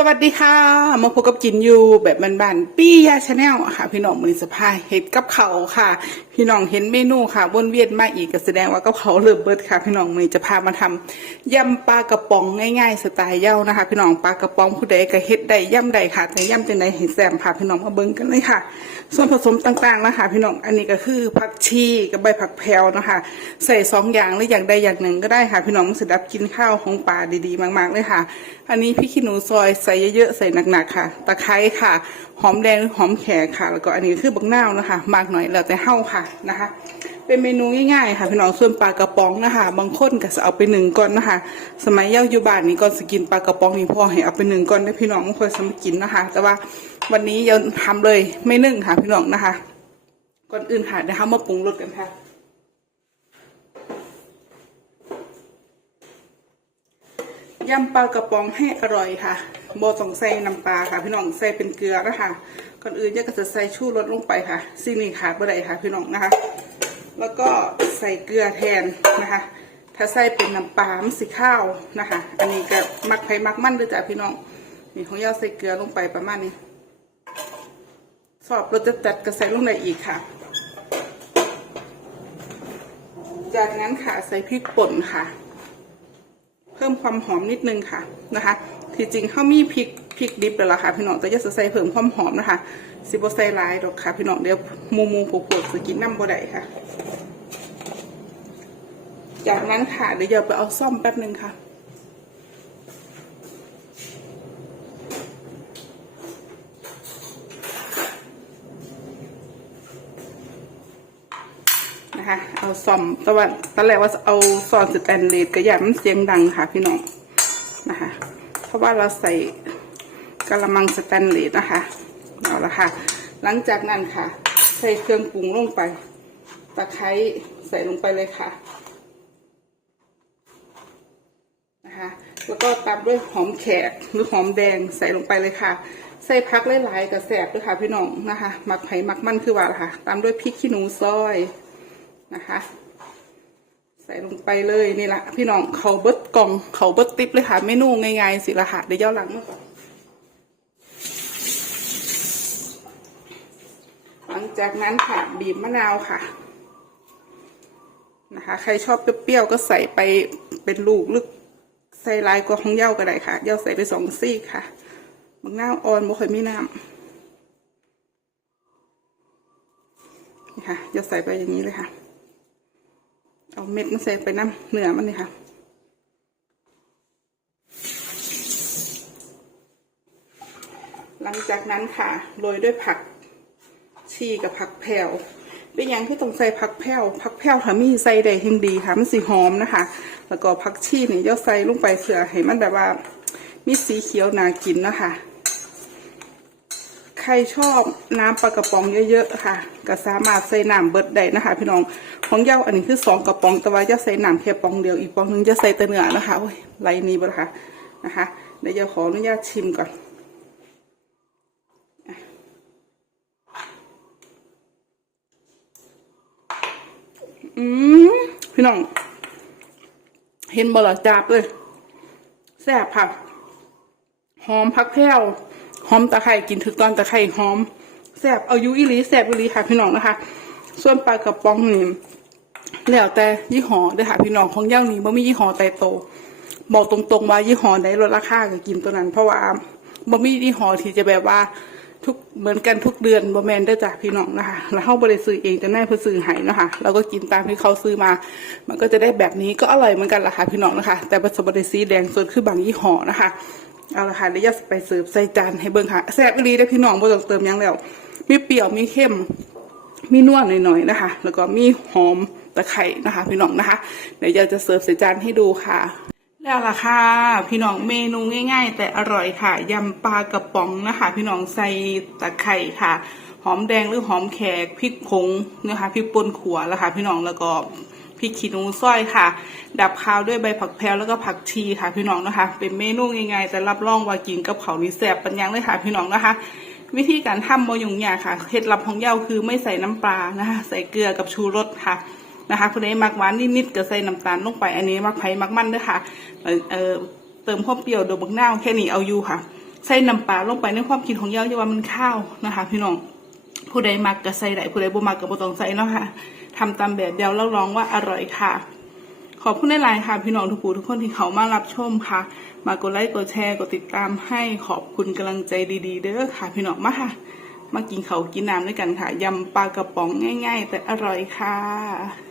สวัสดีค่ะ มาพบกับกินยูแบบบ้านๆปี้ยาชาแนลค่ะ พี่น้องมือสะพายเห็ดกับเขาค่ะ พี่น้องเห็นเมนูค่ะวนเวียนมาอีกก็แสดงว่ากับเขาเริ่มเบิดค่ะ พี่น้องมือจะพามาทำยำปลากระป๋องง่ายๆสไตล์เย้านะคะ พี่น้องปลากระป๋องผู้ใดก็เฮ็ดได้ย่ำใดค่ะ แต่ย่ำจังใดเห็นแซมค่ะพี่น้องมาเบิ่งกันเลยค่ะ ส่วนผสมต่างๆนะคะ พี่น้องอันนี้ก็คือผักชีกับใบผักแพรวนะคะ ใส่สองอย่างหรืออย่างใดอย่างหนึ่งก็ได้ค่ะ พี่น้องมันสดับกินข้าวของปลาดีๆ มาก ๆเลยค่ะ อันนี้พริกขี้หนูซอยใส่เยอะๆใส่หนักๆค่ะ ตะไคร้ค่ะ หอมแดงหอหอมแขกค่ะ แล้วก็อันนี้คือบักนาวนะคะ มากหน่อยแล้วแต่เห่าค่ะนะคะ เป็นเมนูง่ายๆค่ะพี่น้องส่วนปลากระป๋องนะคะ บางคนก็จะเอาไปหนึ่งก่อนนะคะ สมัยเย้าอยู่บ้านนี่ก่อนสกินปลากระป๋องนี่พ่อให้เอาไปหนึ่งก่อนได้พี่น้องไม่ค่อยสมกินนะคะ แต่ว่าวันนี้ยังทำเลยไม่นึ่งค่ะพี่น้องนะคะ ก่อนอื่นค่ะเดี๋ยวเรามาปรุงรสกันค่ะยำปลากระป๋องให้อร่อยค่ะ โบต้องใส่น้ำปลาค่ะ พี่น้องใส่เป็นเกลือนะคะก่อนอื่นจะก็จะใส่ชูรสลงไปค่ะสิ่งนี้ขาดไม่ได้ค่ะ พี่น้องนะคะ แล้วก็ใส่เกลือแทนนะคะ ถ้าใส่เป็นน้ำปลามันสีข้าวนะคะ อันนี้ก็มักไผ่มักมั่นด้วยจ้ะพี่น้องนี่ของยาใส่เกลือลงไปประมาณนี้ สอบเรสจัดๆก็ใส่ลงไปอีกค่ะ จากนั้นค่ะใส่พริกป่นค่ะ เพิ่มความหอมนิดนึงค่ะนะคะ ที่จริงเขามีพริกพริกดิบแล้วล่ะค่ะพี่น้องแต่จะใส่เพิ่มความหอมนะคะสิบใส่หลายดอกค่ะพี่น้องเดี๋ยวมูมูผูกๆสกินน้ำบ่ได้ค่ะ จากนั้นค่ะเดี๋ยวไปเอาซ่อมแป๊บหนึ่งค่ะนะคะเอาซ่อมตะวันตอนแรกว่าเอาซอนสแตนเลสกระยำมันเสียงดังค่ะพี่น้องะว่าเราใส่กระมังสแตนเลสนะคะเอาละค่ะ หลังจากนั้นค่ะ ใส่เครื่องปรุงลงไป ตะไคร้ใส่ลงไปเลยค่ะนะคะแล้วก็ตามด้วยหอมแขกหรือหอมแดงใส่ลงไปเลยค่ะ ใส่พักหลายๆกับแสบด้วยค่ะพี่น้องนะคะหมักไผ่หมักมันคือว่าละค่ะ ตามด้วยพริกขี้หนูซอยนะคะ ใส่ลงไปเลยนี่แหละพี่น้องเขาเบิดกล่องเขาเบิดติ๊บเลยค่ะเมนูง่ายๆสิละค่ะเดี๋ยวย้อหลังมาก่อนหลังจากนั้นค่ะบีบมะนาวค่ะนะคะ ใครชอบเปรี้ยวๆก็ใส่ไปเป็นลูกลึกใส่ลายกว่าของเย้าก็ได้ค่ะ เย้าใส่ไปสองซี่ค่ะบางหน้าวอ่อนบ่ค่อยมีน้ำนี่ค่ะเย้าใส่ไปอย่างนี้เลยค่ะ เม็ดมันใส่ไปน้ำเนื้อมันนี่ค่ะหลังจากนั้นค่ะโรยด้วยผักชีกับผักแพรวเป็นอย่างที่ต้องใส่ผักแพรวผักแพรวถ้ามีใส่ได้เฮงดีค่ะมันสีหอมนะคะ แล้วก็ผักชีนี่ย่อใส่ลงไปเผื่อให้มันแบบว่า มีสีเขียวน่ากินนะคะ รชอบน้ำปลากระป๋องเยอะๆค่ะก็สามารถใส่น้ำเบิดได้นะคะ พี่น้องของเย้าอันนี้คือสองกระป๋องแต่ว่าจะใส่น้ำแค่ป๋องเดียวอีกปองหนึงจะใส่แต่เนื้อนะคะโอ้ยไรนี้บ่นะคะนะคะเดี๋ยวจะขออนุญาตชิมก่อนอืมพี่น้อง เห็นบ่ล่ะจับเลยแซ่บค่ะหอมพักแพ้ว หอมตะไคร่กินถึกตอนตะไคร่หอมแซบเอายุอีหลีแซบอีหลีค่ะพี่น้องนะคะ ส่วนปลากระป๋องนี่แล้วแต่ยี่ห้อเด้อค่ะพี่น้องของย่างนี้บ่มียี่ห้อไตโต บอกตรงๆว่ายี่ห้อใดลดราคาก็กินตัวนั้น เพราะว่าบ่มียี่ห้อที่จะแบบว่าทุกเหมือนกันทุกเดือนบ่แมนเด้จ้ะพี่น้องนะคะ แล้วเฮาบ่ได้ซื้อเองแต่นายเพิ่นซื้อห้เนะคะเราก็กินตามที่เขาซื้อมา มันก็จะได้แบบนี้ก็อร่อยเหมือนกันล่ะค่ะพี่น้องนะคะ แต่บ่สบ่ได้สีแดงสดคือบางยี่ห้อนะคะ เอาละค่ะเดี๋ยวจะไปเสิร์ฟใส่จานให้เบิ่งค่ะแซ่บอีหลีได้พี่น้องบ่ต้องเติมยังแล้ว มีเปรี้ยวมีเค็มมีนวดหน่อยๆนะคะ แล้วก็มีหอมตะไคร่นะคะ พี่น้องนะคะ เดี๋ยวจะเสิร์ฟใส่จานให้ดูค่ะ แล้วล่ะค่ะ พี่น้องเมนูง่าย ๆ แต่อร่อยค่ะยำปลากระป๋องนะคะ พี่น้องใส่ตะไคร่ค่ะ หอมแดงหรือหอมแขกพริกผงนะคะพริกป่นขัวแล้วค่ะ พี่น้องแล้วก็ พริกขี้หนูสร้อยค่ะ ดับคาวด้วยใบผักแพรวแล้วก็ผักชีค่ะพี่น้องนะคะ เป็นเมนูง่ายๆแต่รับรองว่ากินกับเขานี่แซ่บปัญญังเลยค่ะพี่น้องนะคะ วิธีการทำโมยุ่งยาค่ะเคล็ดลับของเย้าคือไม่ใส่น้ำปลานะคะ ใส่เกลือกับชูรสค่ะนะคะคุณไอ้มักหวานนิดๆก็ใส่น้ำตาลลงไป อันนี้มักไผ่มักมันด้วยค่ะเอ่อเติมความเปรี้ยวโดยบักนาวแค่นี้เอาอยู่ค่ะ ใส่น้ำปลาลงไปในความคิดของเย้าจะว่ามันข้าวนะคะ พี่น้องผู้ใดมักก็ใส่ได้ผู้ใดบ่มักก็บ่ต้องใส่เนาะค่ะ ทำตามแบบเดียวแล้วร้องว่าอร่อยค่ะ ขอบคุณในไลน์ค่ะ พี่น้องทุกผู้ทุกคนที่เขามารับชมค่ะ มากดไลค์กดแชร์กดติดตามให้ขอบคุณกำลังใจดี ๆ เด้อค่ะ พี่น้องมาค่ะ มากินเขากินน้ำด้วยกันค่ะยำปลากระป๋องง่าย ๆ แต่อร่อยค่ะ